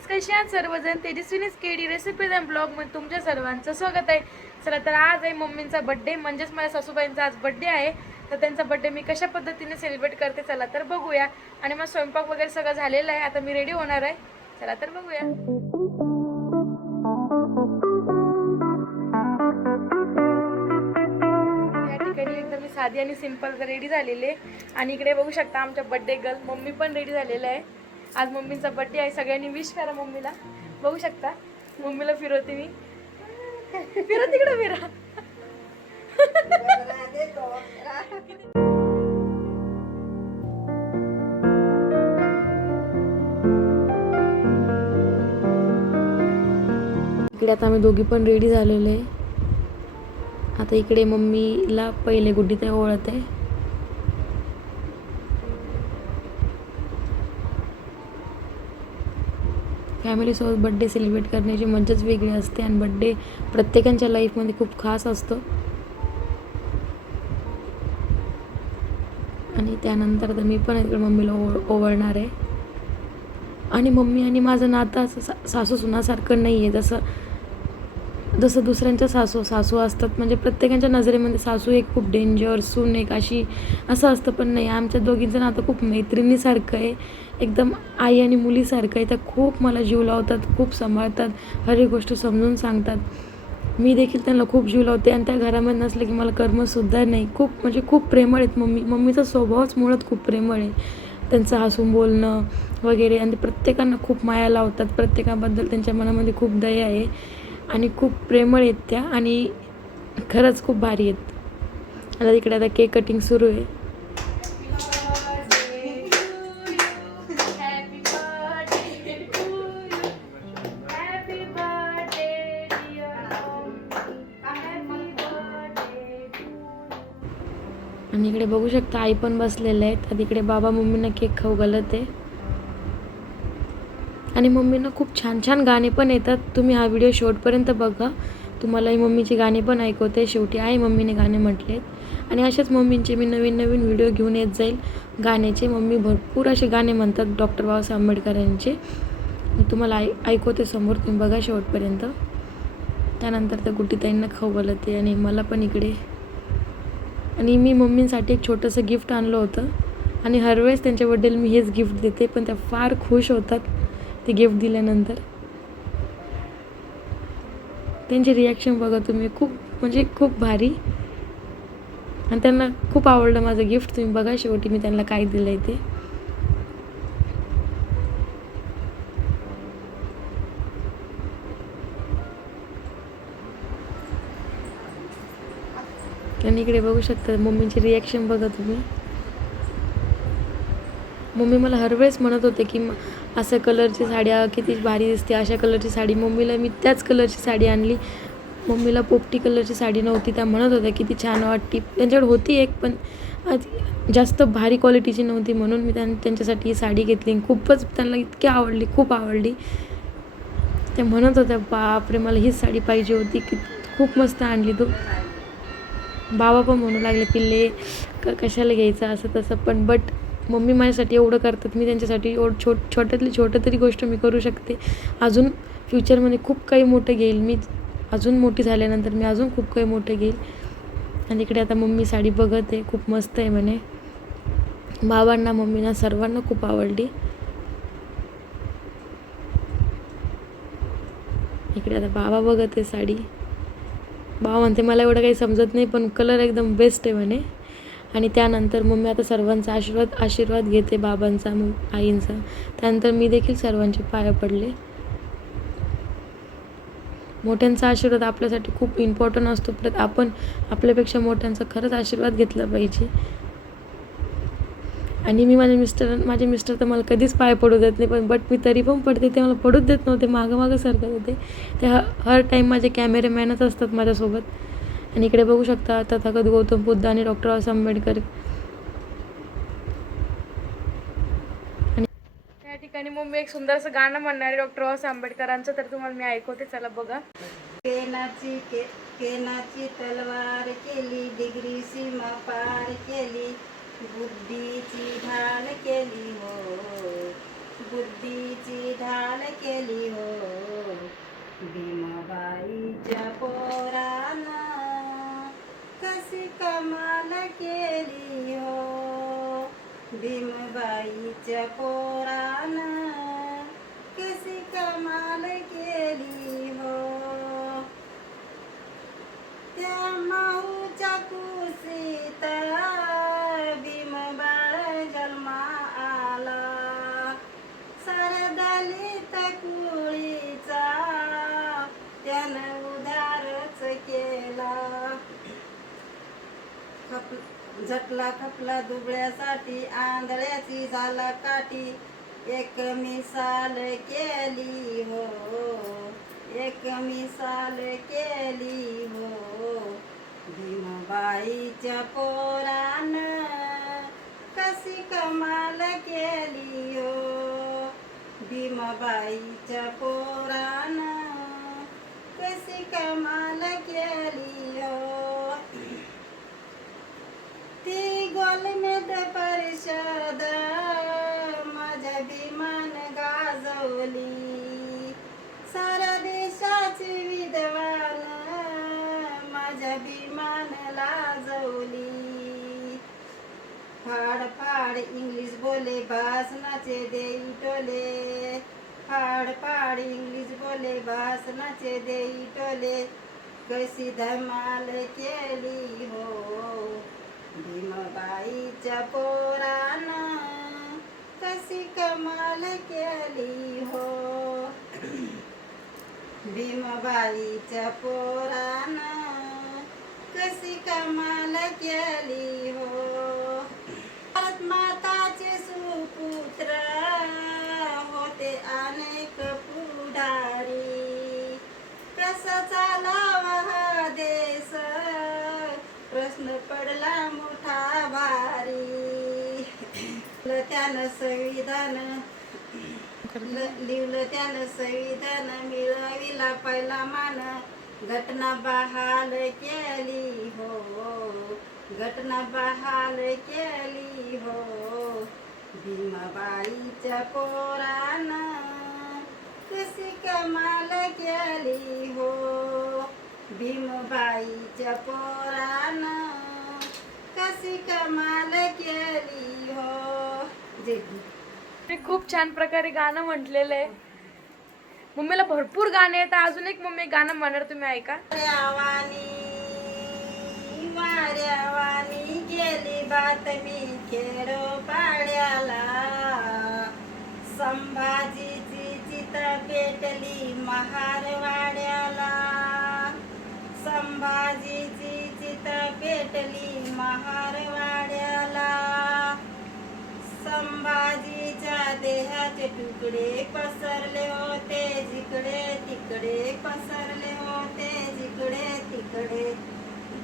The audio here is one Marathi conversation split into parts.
नक्कीच कशी आहात सर्वजण? तेजस्विनीच केडी रेसिपीज अँड ब्लॉगमध्ये तुमच्या सर्वांचं स्वागत आहे. चला तर आज आहे मम्मींचा बड्डे म्हणजेच माझ्या सासूबाईंचा आज बड्डे आहे. तर त्यांचा बड्डे मी कशा पद्धतीने सेलिब्रेट करते चला तर बघूया. आणि मग स्वयंपाक वगैरे सगळं झालेलं आहे. आता मी रेडी होणार आहे. चला तर बघूया. या ठिकाणी एकदम मी साधी आणि सिंपल रेडी झालेले आणि इकडे बघू शकता आमच्या बड्डे गर्ल मम्मी पण रेडी झालेलं आहे. आज मम्मीचा बड्डे आहे सगळ्यांनी विश करा मम्मीला. बघू शकता मम्मीला फिरवते मी. फिरा तिकडं फिरा. इकडे आता आम्ही दोघी पण रेडी झालेलो आहे. आता इकडे मम्मीला पहिले गुड्डी ते ओळत आहे फॅमिलीसोबत बड्डे सेलिब्रेट करण्याची मजाच वेगळी असते आणि बड्डे प्रत्येकांच्या लाईफमध्ये खूप खास असतो. आणि त्यानंतर तर मी पण इकडे मम्मीला ओव ओवळणार आहे. आणि मम्मी आणि माझं नातं असं सा सासू सुनासारखं नाही आहे जसं जसं दुसऱ्यांच्या सासू सासू असतात म्हणजे प्रत्येकाच्या नजरेमध्ये सासू एक खूप डेंजर सून एक अशी असं असतं पण नाही आमच्या दोघींचं नातं खूप मैत्रिणीसारखं आहे. एकदम आई आणि मुलीसारखं आहे. त्या खूप मला जीव लावतात खूप सांभाळतात हर एक गोष्ट समजून सांगतात. मी देखील त्यांना खूप जीव लावते आणि त्या घरामध्ये नसलं की मला कर्मसुद्धा नाही. खूप म्हणजे खूप प्रेमळ आहेत मम्मी. मम्मीचा स्वभावच मुळात खूप प्रेमळ आहे. त्यांचं हसून बोलणं वगैरे आणि ते प्रत्येकांना खूप माया लावतात. प्रत्येकाबद्दल त्यांच्या मनामध्ये खूप दया आहे. आणि खूप प्रेमळ आहेत त्या आणि खरंच खूप भारी आहेत. आता तिकडे आता केक कटिंग सुरू आहे. आणि इकडे बघू शकता आई पण बसलेले आहेत. आता तिकडे बाबा मम्मींना केक खाऊ घालत आहे. आणि मम्मींना खूप छान छान गाणे पण येतात. तुम्ही हा व्हिडिओ शेवटपर्यंत बघा. तुम्हाला मम्मीचे मम्मीची पण ऐकवते. शेवटी आहे मम्मीने गाणे म्हटले आणि असेच मम्मींचे मी नवीन नवीन व्हिडिओ घेऊन येत जाईल. गाण्याचे मम्मी भरपूर असे गाणे म्हणतात डॉक्टर बाबासाहेब आंबेडकर यांचे तुम्हाला ऐ ऐकवते समोर. तुम्ही बघा शेवटपर्यंत. त्यानंतर त्या गुटीताईंना खाऊ घालते आणि मला पण इकडे. आणि मी मम्मींसाठी एक छोटंसं गिफ्ट आणलं होतं. आणि हरवेळेस त्यांच्या वडील मी हेच गिफ्ट देते. पण त्या फार खुश होतात. ते गिफ्ट दिल्यानंतर. त्यांचे रिॲक्शन बघा तुम्ही. खूप म्हणजे खूप भारी. आणि त्यांना खूप आवडलं माझं गिफ्ट तुम्ही बघा शेवटी मी त्यांना काय दिलं आहे ते. आणि इकडे बघू शकता मम्मीची रिॲक्शन बघा तुम्ही. मम्मी मला हरवेळेस म्हणत होते की असं कलरची साड्या किती भारी दिसते अशा कलरची साडी. मम्मीला मी त्याच कलरची साडी आणली. मम्मीला पोपटी कलरची साडी नव्हती. त्या म्हणत होत्या किती छान वाटते. त्यांच्याकडे होती एक पण आज जास्त भारी क्वालिटीची नव्हती म्हणून मी त्यां त्यांच्यासाठी ही साडी घेतली. खूपच त्यांना इतकी आवडली खूप आवडली. त्या म्हणत होत्या बापरे मला हीच साडी पाहिजे होती. की खूप मस्त आणली तू. बाबा पण म्हणू लागले पिल्ले क कशाला घ्यायचं असं तसं. पण बट मम्मी माझ्यासाठी एवढं करतात मी त्यांच्यासाठी एवढं छोट छोट्यातली छोटं तरी गोष्ट मी करू शकते. अजून फ्युचरमध्ये खूप काही मोठं घेईल. मी अजून मोठी झाल्यानंतर मी अजून खूप काही मोठं घेईल. आणि इकडे आता मम्मी साडी बघत आहे खूप मस्त आहे म्हणे. बाबांना मम्मीना सर्वांना खूप आवडली. इकडे आता बाबा बघत आहे साडी. बाबा म्हणते मला एवढं काही समजत नाही पण कलर एकदम बेस्ट आहे म्हणे. आणि त्यानंतर मम्मी आता सर्वांचा आशीर्वाद आशीर्वाद घेते बाबांचा मग आईंचा. त्यानंतर मी देखील सर्वांचे पाया पडले. मोठ्यांचा आशीर्वाद आपल्यासाठी खूप इम्पॉर्टंट असतो. परत आपण आपल्यापेक्षा मोठ्यांचा खरंच आशीर्वाद घेतला पाहिजे. आणि मी माझ्या मिस्टर माझे मिस्टर तर मला कधीच पाय पडू देत नाही पण बट मी तरी पण पडते. ते मला पडूच देत नव्हते मागं मागं सरकत होते. ते ह हर टाईम माझे कॅमेरेमॅनच असतात माझ्यासोबत. आणि इकडे बघू शकता तथागत गौतम बुद्ध आणि डॉक्टर बाबासाहेब आंबेडकर. आणि या ठिकाणी मम्मी एक सुंदरसं गाणं म्हणणार आहे डॉक्टर बाबासाहेब आंबेडकरांचं तर तुम्हाला मी ऐकवते चला बघा. केनाची के केनाची तलवार केली डिग्री सीमा पार केली बुद्धीची ढाल केली हो. बुद्धीची ढाल केली हो. भीमबाईच्या पोरानं कशी कमाल केली हो भीमबाईच्या पोरानं कशी कमाल केली झटला खपला दुबळ्यासाठी आंधळ्याची झाला काठी. एक मिसाल केली हो एक मिसाल केली हो. भीमबाईच्या पोरान कशी कमाल केली हो. भीमबाईच्या पोरान कशी कमाल केली हो ती गोलमेद परिषद माझ्या भीमान गाजवली सारा देशाची विद्वान माझ्या भीमान जवली. फाड फाड इंग्लिश बोले भाषणाचे देई टोले. फाड फाड इंग्लिश बोले भाषणाचे देई टोले. कशी धमाल केली हो भीमबाईच्या पोरानं. कशी कमाल केली हो। भीमबाईच्या पोरानं कशी कमाल केली हो। ल- त्यानं संविधान मिळविला पहिला मान. घटना बहाल केली हो. घटना बहाल केली हो. भीमाबाईच्या पोरानं कशी कमाल केली हो. भीमबाईच्या पोरानं कशी कमाल केली हो. जे मी खूप छान प्रकारे गाणं म्हटलेलं आहे. मम्मीला भरपूर गाणे आहेत अजून एक मम्मी गाणं म्हणणार तुम्ही ऐका. वाऱ्यावानी गेली बातमी खेडो पाड्याला. संभाजीची चित पेटली महारवाड्याला संभाजीची चित पेटली महारवाड्याला संभाजी देहाचे तुकडे पसरले होते जिकडे तिकडे पसरले होते जिकडे तिकडे.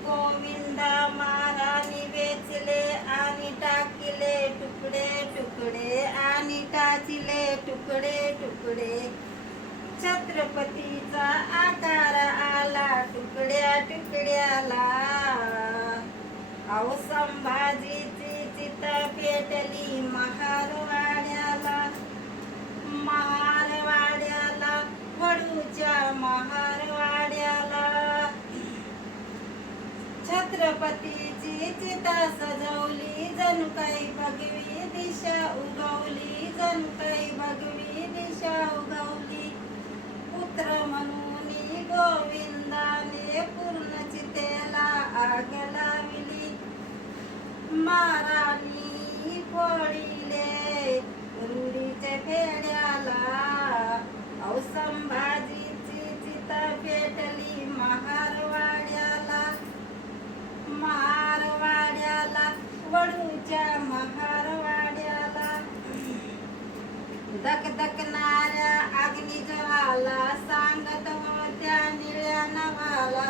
गोविंदा महाराणी वेचले आणि टाकिले तुकडे तुकडे आणि टाचिले तुकडे तुकडे. छत्रपतीचा आकार आला तुकड्या तुकड्याला. अहो संभा छत्रपतीची चिता सजवली जणू काही भगवी दिशा उगवली जणू काही भगवी दिशा उगवली. पुत्र म्हणून गोविंदाने पूर्ण चितेला आग लावली. महाराणी पोळी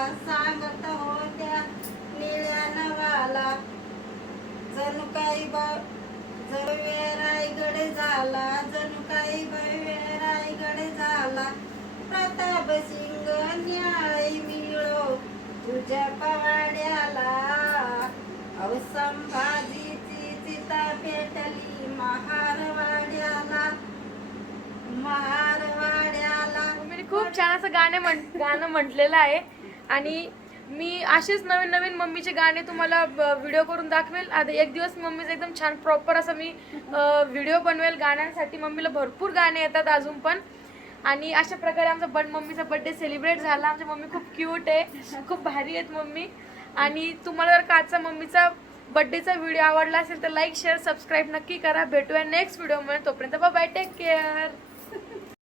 सांगत होत्या निळ्या नवाला. जणू काही ब- भव्य रायगड झाला. जणू काही भव्य रायगड झाला. प्रताप सिंग न्याय मिळो तुझ्या पवाड्याला. अहो संभाजीची चिता पेटली महारवाड्याला. महारवाड्याला. खूप छान असं गाणे म्हण गाणं म्हटलेलं आहे. आणि मी असेच नवीन नवीन मम्मीचे गाणे तुम्हाला व्हिडिओ करून दाखवेल. आता एक दिवस मम्मीचं एकदम छान प्रॉपर असं मी व्हिडिओ बनवेल गाण्यांसाठी. मम्मीला भरपूर गाणे येतात अजून पण. आणि अशा प्रकारे आमचा बड मम्मीचा बड्डे सेलिब्रेट झाला. आमची मम्मी खूप क्यूट आहे. खूप भारी आहेत मम्मी. आणि तुम्हाला जर काचा मम्मीचा बड्डेचा व्हिडिओ आवडला असेल तर लाईक शेअर सबस्क्राईब नक्की करा. भेटूया नेक्स्ट व्हिडिओमध्ये तोपर्यंत बाय टेक केअर